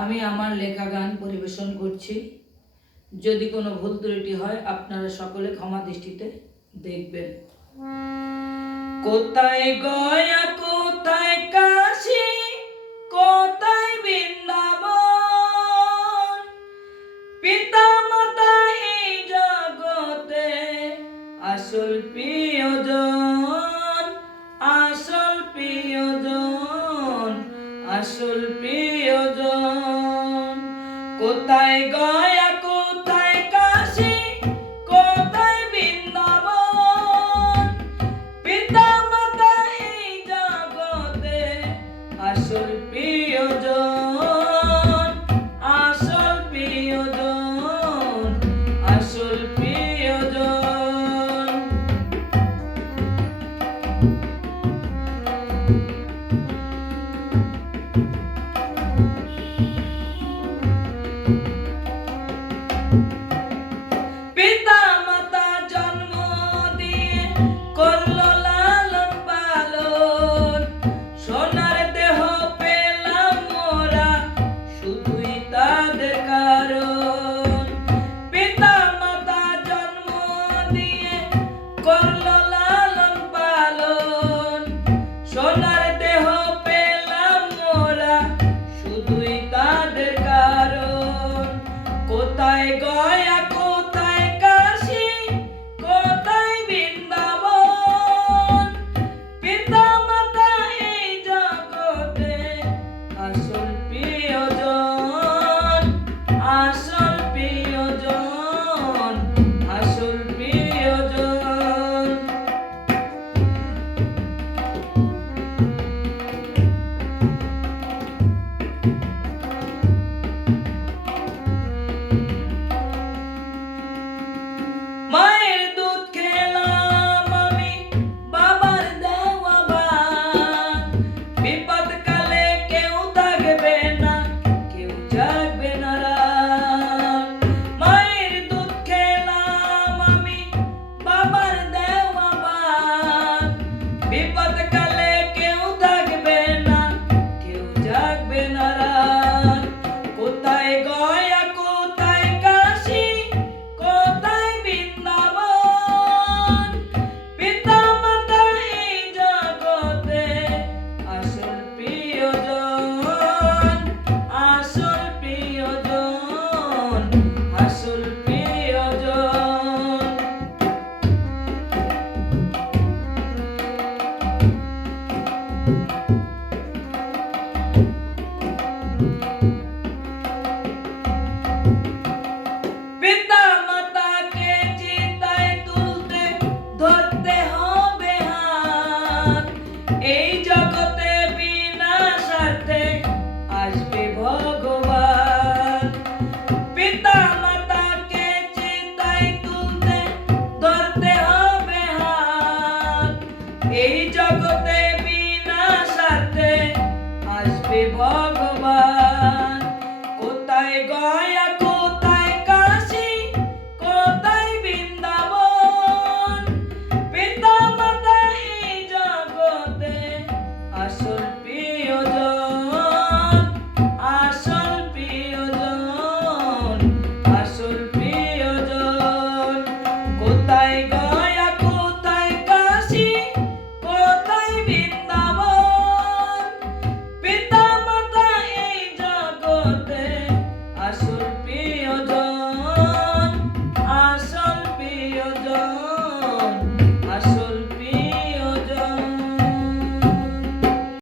আমি আমার লেখা গান পরিবেশন করছি। যদি কোনো ভুল ত্রুটি হয় আপনারা সকলে ক্ষমা দৃষ্টিতে দেখবেন। কোথায় গয়া, কোথায় কাশী, কোথায় বৃন্দাবন, পিতা মাতা এই জগতে আসল প্রিয়জন, আসল প্রিয়জন, আসল প্রিয়জন। কোথায় গয়া, কোথায় কাশী, কোথায় বৃন্দাবন, পিতা মাতা এই জগতে আসল প্রিয়জন, আসল প্রিয়জন, আসল প্রিয়জন। পিতা মাতা জন্ম দিয়ে করলো লালন পালন, সোনার দেহ পেলাম মোরা শুধুই তাদের কারণ। পিতা মাতা জন্ম দিয়ে করলো লালন পালন, সোনার দেহ পেলাম মোরা শুধুই তাদের কারণ। কোথায় গয়া,